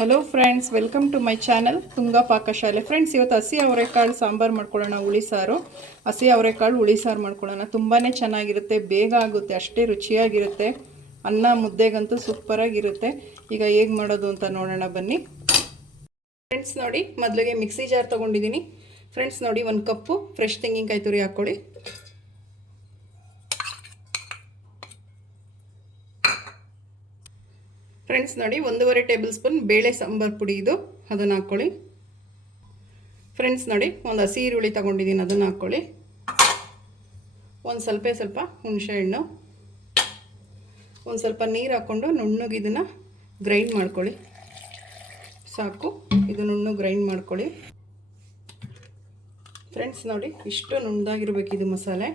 Hello friends, welcome to my channel Tunga Pakashale. Friends, ಇವತ್ತು ಹಸಿ ಅವರೆಕಾಳು ಸಾಂಬಾರು ಮಾಡ್ಕೊಳ್ಳೋಣ. ಹುಳಿ ಸಾರು, ಹಸಿ ಅವರೆಕಾಳು ಹುಳಿ ಸಾರು ಮಾಡ್ಕೊಳ್ಳೋಣ. ತುಂಬಾ ಚೆನ್ನಾಗಿರುತ್ತೆ, ಬೇಗ ಆಗುತ್ತೆ, ಅಷ್ಟೇ ರುಚಿಯಾಗಿರುತ್ತೆ. ಅನ್ನ ಮುದ್ದೆಗಂತೂ ಸೂಪರಾಗಿರುತ್ತೆ. ಈಗ ಹೇಗೆ ಮಾಡೋದು ಅಂತ ನೋಡೋಣ ಬನ್ನಿ. ಫ್ರೆಂಡ್ಸ್ ನೋಡಿ, ಮೊದಲಿಗೆ ಮಿಕ್ಸಿ ಜಾರ್ ತೊಗೊಂಡಿದ್ದೀನಿ. ಫ್ರೆಂಡ್ಸ್ ನೋಡಿ, 1 ಕಪ್ಪು ಫ್ರೆಶ್ ತೆಂಗಿನಕಾಯಿ ತುರಿ ಹಾಕ್ಕೊಳ್ಳಿ. ಫ್ರೆಂಡ್ಸ್ ನೋಡಿ, 1.5 ಟೇಬಲ್ ಸ್ಪೂನ್ ಬೇಳೆ ಸಾಂಬಾರು ಪುಡಿ ಇದು, ಅದನ್ನು ಹಾಕ್ಕೊಳ್ಳಿ. ಫ್ರೆಂಡ್ಸ್ ನೋಡಿ, ಒಂದು ಹಸಿ ಈರುಳ್ಳಿ ತೊಗೊಂಡಿದ್ದೀನಿ, ಅದನ್ನು ಹಾಕ್ಕೊಳ್ಳಿ. ಒಂದು ಸ್ವಲ್ಪ ಹುಣಸೆ ಹಣ್ಣು, ಒಂದು ಸ್ವಲ್ಪ ನೀರು ಹಾಕ್ಕೊಂಡು ನುಣ್ಣಗೆ ಇದನ್ನು ಗ್ರೈಂಡ್ ಮಾಡ್ಕೊಳ್ಳಿ. ಸಾಕು, ಇದು ನುಣ್ಣಗೆ ಗ್ರೈಂಡ್ ಮಾಡ್ಕೊಳ್ಳಿ. ಫ್ರೆಂಡ್ಸ್ ನೋಡಿ, ಇಷ್ಟು ನುಣ್ಣದಾಗಿರ್ಬೇಕು ಇದು ಮಸಾಲೆ.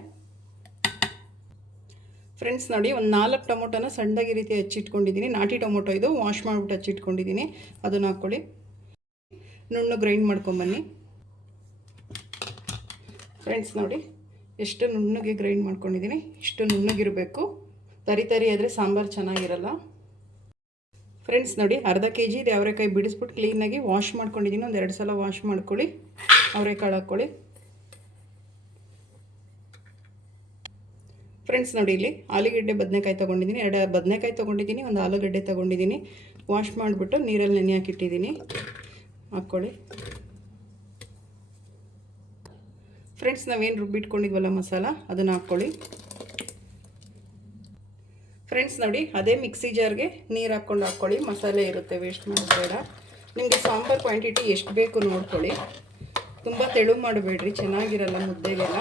ಫ್ರೆಂಡ್ಸ್ ನೋಡಿ, ಒಂದು 4 ಟೊಮೊಟೊನ ಸಣ್ಣದಾಗಿ ರೀತಿ ಹಚ್ಚಿಟ್ಕೊಂಡಿದ್ದೀನಿ. ನಾಟಿ ಟೊಮೊಟೊ ಇದು, ವಾಶ್ ಮಾಡಿಬಿಟ್ಟು ಹಚ್ಚಿಟ್ಕೊಂಡಿದ್ದೀನಿ, ಅದನ್ನು ಹಾಕ್ಕೊಳ್ಳಿ. ನುಣ್ಣಗೆ ಗ್ರೈಂಡ್ ಮಾಡ್ಕೊಂಬನ್ನಿ. ಫ್ರೆಂಡ್ಸ್ ನೋಡಿ, ಎಷ್ಟು ನುಣ್ಣಗೆ ಗ್ರೈಂಡ್ ಮಾಡ್ಕೊಂಡಿದ್ದೀನಿ. ಇಷ್ಟು ನುಣ್ಣಗಿರಬೇಕು, ತರಿ ಆದರೆ ಸಾಂಬಾರು ಚೆನ್ನಾಗಿರಲ್ಲ. ಫ್ರೆಂಡ್ಸ್ ನೋಡಿ, ಅರ್ಧ kg ಇದು ಅವರೆಕಾಯಿ ಬಿಡಿಸ್ಬಿಟ್ಟು ಕ್ಲೀನಾಗಿ ವಾಶ್ ಮಾಡ್ಕೊಂಡಿದ್ದೀನಿ. ಒಂದು 2 ಸಲ ವಾಶ್ ಮಾಡ್ಕೊಳ್ಳಿ. ಅವರೆಕಾಳು ಹಾಕ್ಕೊಳ್ಳಿ. ಫ್ರೆಂಡ್ಸ್ ನೋಡಿ, ಇಲ್ಲಿ ಆಲೂಗಡ್ಡೆ ಬದನೆಕಾಯಿ ತೊಗೊಂಡಿದ್ದೀನಿ, 2 ಬದನೆಕಾಯಿ ತೊಗೊಂಡಿದ್ದೀನಿ, ಒಂದು ಆಲೂಗಡ್ಡೆ ತೊಗೊಂಡಿದ್ದೀನಿ. ವಾಶ್ ಮಾಡಿಬಿಟ್ಟು ನೀರಲ್ಲಿ ನೆನೆ ಹಾಕಿಟ್ಟಿದ್ದೀನಿ, ಹಾಕ್ಕೊಳ್ಳಿ. ಫ್ರೆಂಡ್ಸ್, ನಾವೇನು ರುಬ್ಬಿಟ್ಕೊಂಡಿದ್ವಲ್ಲ ಮಸಾಲ, ಅದನ್ನು ಹಾಕ್ಕೊಳ್ಳಿ. ಫ್ರೆಂಡ್ಸ್ ನೋಡಿ, ಅದೇ ಮಿಕ್ಸಿ ಜಾರ್ಗೆ ನೀರು ಹಾಕ್ಕೊಳ್ಳಿ. ಮಸಾಲೆ ಇರುತ್ತೆ, ವೇಸ್ಟ್ ಮಾಡೋದು ಬೇಡ. ನಿಮಗೆ ಸಾಂಬಾರು ಕ್ವಾಂಟಿಟಿ ಎಷ್ಟು ಬೇಕು ನೋಡ್ಕೊಳ್ಳಿ. ತುಂಬ ತೆಳು ಮಾಡಬೇಡ್ರಿ, ಚೆನ್ನಾಗಿರಲ್ಲ ಮುದ್ದೆಗೆಲ್ಲ.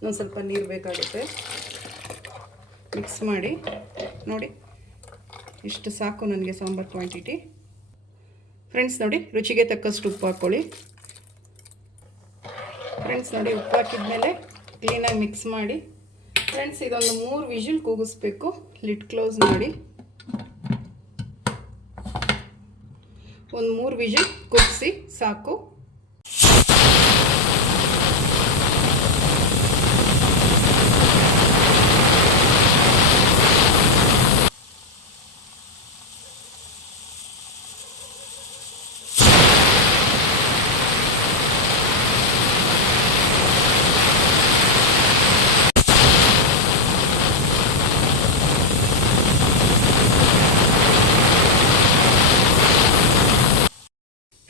ಒಂದು ಸ್ವಲ್ಪ ನೀರು ಬೇಕಾಗುತ್ತೆ. ಮಿಕ್ಸ್ ಮಾಡಿ ನೋಡಿ, ಇಷ್ಟು ಸಾಕು ನನಗೆ ಸಾಂಬಾರು ಕ್ವಾಂಟಿಟಿ. ಫ್ರೆಂಡ್ಸ್ ನೋಡಿ, ರುಚಿಗೆ ತಕ್ಕಷ್ಟು ಉಪ್ಪು ಹಾಕ್ಕೊಳ್ಳಿ. ಫ್ರೆಂಡ್ಸ್ ನೋಡಿ, ಉಪ್ಪು ಹಾಕಿದ್ಮೇಲೆ ಕ್ಲೀನಾಗಿ ಮಿಕ್ಸ್ ಮಾಡಿ. ಫ್ರೆಂಡ್ಸ್, ಇದೊಂದು 3 ವಿಷಲ್ ಕೂಗಿಸ್ಬೇಕು. ಲಿಡ್ ಕ್ಲೋಸ್ ಮಾಡಿ ಒಂದು 3 ವಿಷಲ್ ಕೂಗಿಸಿ ಸಾಕು.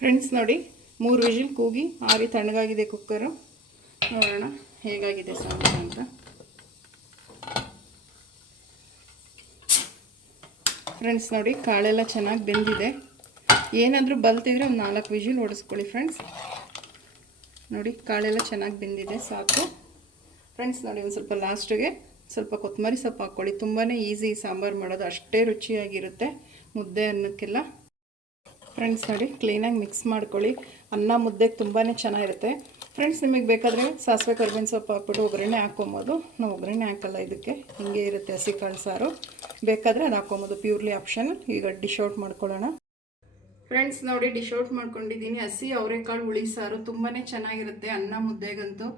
ಫ್ರೆಂಡ್ಸ್ ನೋಡಿ, 3 ವಿಷಲ್ ಕೂಗಿ ಆರಿ ತಣ್ಣಗಾಗಿದೆ ಕುಕ್ಕರು. ನೋಡೋಣ ಹೇಗಾಗಿದೆ ಸಾಂಬಾರು ಅಂತ. ಫ್ರೆಂಡ್ಸ್ ನೋಡಿ, ಕಾಳೆಲ್ಲ ಚೆನ್ನಾಗಿ ಬೆಂದಿದೆ. ಏನಾದರೂ ಬಲ್ತಿದ್ರೆ ಒಂದು 4 ವಿಷಲ್ ಹೊಡೆಸ್ಕೊಳ್ಳಿ. ಫ್ರೆಂಡ್ಸ್ ನೋಡಿ, ಕಾಳೆಲ್ಲ ಚೆನ್ನಾಗಿ ಬೆಂದಿದೆ, ಸಾಕು. ಫ್ರೆಂಡ್ಸ್ ನೋಡಿ, ಒಂದು ಸ್ವಲ್ಪ ಲಾಸ್ಟಿಗೆ ಸ್ವಲ್ಪ ಕೊತ್ತಂಬರಿ ಸೊಪ್ಪು ಹಾಕ್ಕೊಳ್ಳಿ. ತುಂಬಾ ಈಸಿ ಸಾಂಬಾರು ಮಾಡೋದು, ಅಷ್ಟೇ ರುಚಿಯಾಗಿರುತ್ತೆ ಮುದ್ದೆ ಅನ್ನಕ್ಕೆಲ್ಲ. ಫ್ರೆಂಡ್ಸ್ ನೋಡಿ, ಕ್ಲೀನಾಗಿ ಮಿಕ್ಸ್ ಮಾಡ್ಕೊಳ್ಳಿ. ಅನ್ನ ಮುದ್ದೆಗೆ ತುಂಬಾ ಚೆನ್ನಾಗಿರುತ್ತೆ. ಫ್ರೆಂಡ್ಸ್, ನಿಮಗೆ ಬೇಕಾದರೆ ಸಾಸಿವೆ ಕರಿಬೇವಿನ ಸೊಪ್ಪು ಹಾಕ್ಬಿಟ್ಟು ಒಗ್ಗರಣೆ ಹಾಕ್ಕೊಬೋದು. ನಾವು ಒಗ್ಗರಣೆ ಹಾಕಲ್ಲ, ಇದಕ್ಕೆ ಹಿಂಗೆ ಇರುತ್ತೆ ಹಸಿ ಕಾಳು ಸಾರು. ಬೇಕಾದರೆ ಅದು ಹಾಕ್ಕೊಬೋದು, ಪ್ಯೂರ್ಲಿ ಆಪ್ಷನಲ್. ಈಗ ಡಿಶ್ ಔಟ್ ಮಾಡ್ಕೊಳ್ಳೋಣ. ಫ್ರೆಂಡ್ಸ್ ನೋಡಿ, ಡಿಶ್ ಔಟ್ ಮಾಡ್ಕೊಂಡಿದ್ದೀನಿ. ಹಸಿ ಅವರೆಕಾಳು ಹುಳಿ ಸಾರು ತುಂಬಾ ಚೆನ್ನಾಗಿರುತ್ತೆ. ಅನ್ನ ಮುದ್ದೆಗಂತೂ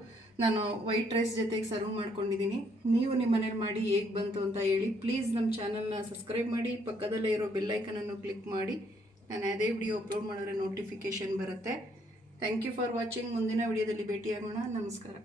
ನಾನು ವೈಟ್ ರೈಸ್ ಜೊತೆಗೆ ಸರ್ವ್ ಮಾಡ್ಕೊಂಡಿದ್ದೀನಿ. ನೀವು ನಿಮ್ಮ ಮನೇಲಿ ಮಾಡಿ ಹೇಗೆ ಬಂತು ಅಂತ ಹೇಳಿ. ಪ್ಲೀಸ್ ನಮ್ಮ ಚಾನಲ್ನ ಸಬ್ಸ್ಕ್ರೈಬ್ ಮಾಡಿ, ಪಕ್ಕದಲ್ಲೇ ಇರೋ ಬೆಲ್ಲೈಕನನ್ನು ಕ್ಲಿಕ್ ಮಾಡಿ. ನಾನು ಅದೇ ವಿಡಿಯೋ ಅಪ್ಲೋಡ್ ಮಾಡಿದ್ರೆ ನೋಟಿಫಿಕೇಷನ್ ಬರುತ್ತೆ. Thank you for watching. ಮುಂದಿನ ವಿಡಿಯೋದಲ್ಲಿ ಭೇಟಿಯಾಗೋಣ. ನಮಸ್ಕಾರ.